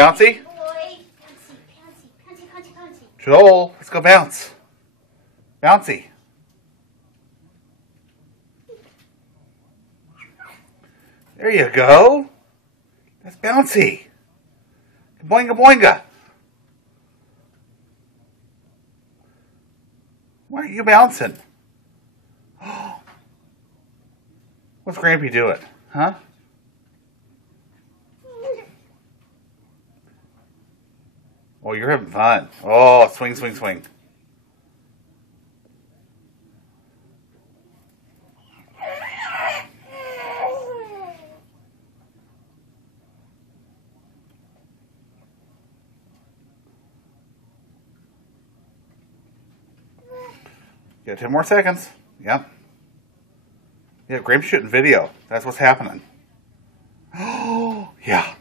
Bouncy? Boy, bouncy, bouncy. Joel, let's go bounce. Bouncy. There you go. That's bouncy. Boinga boinga. Why are you bouncing? What's Grampy doing? Huh? Oh, you're having fun. Oh, swing, swing, swing. You got 10 more seconds. Yep. Yeah, Grape's shooting video. That's what's happening. Oh, yeah.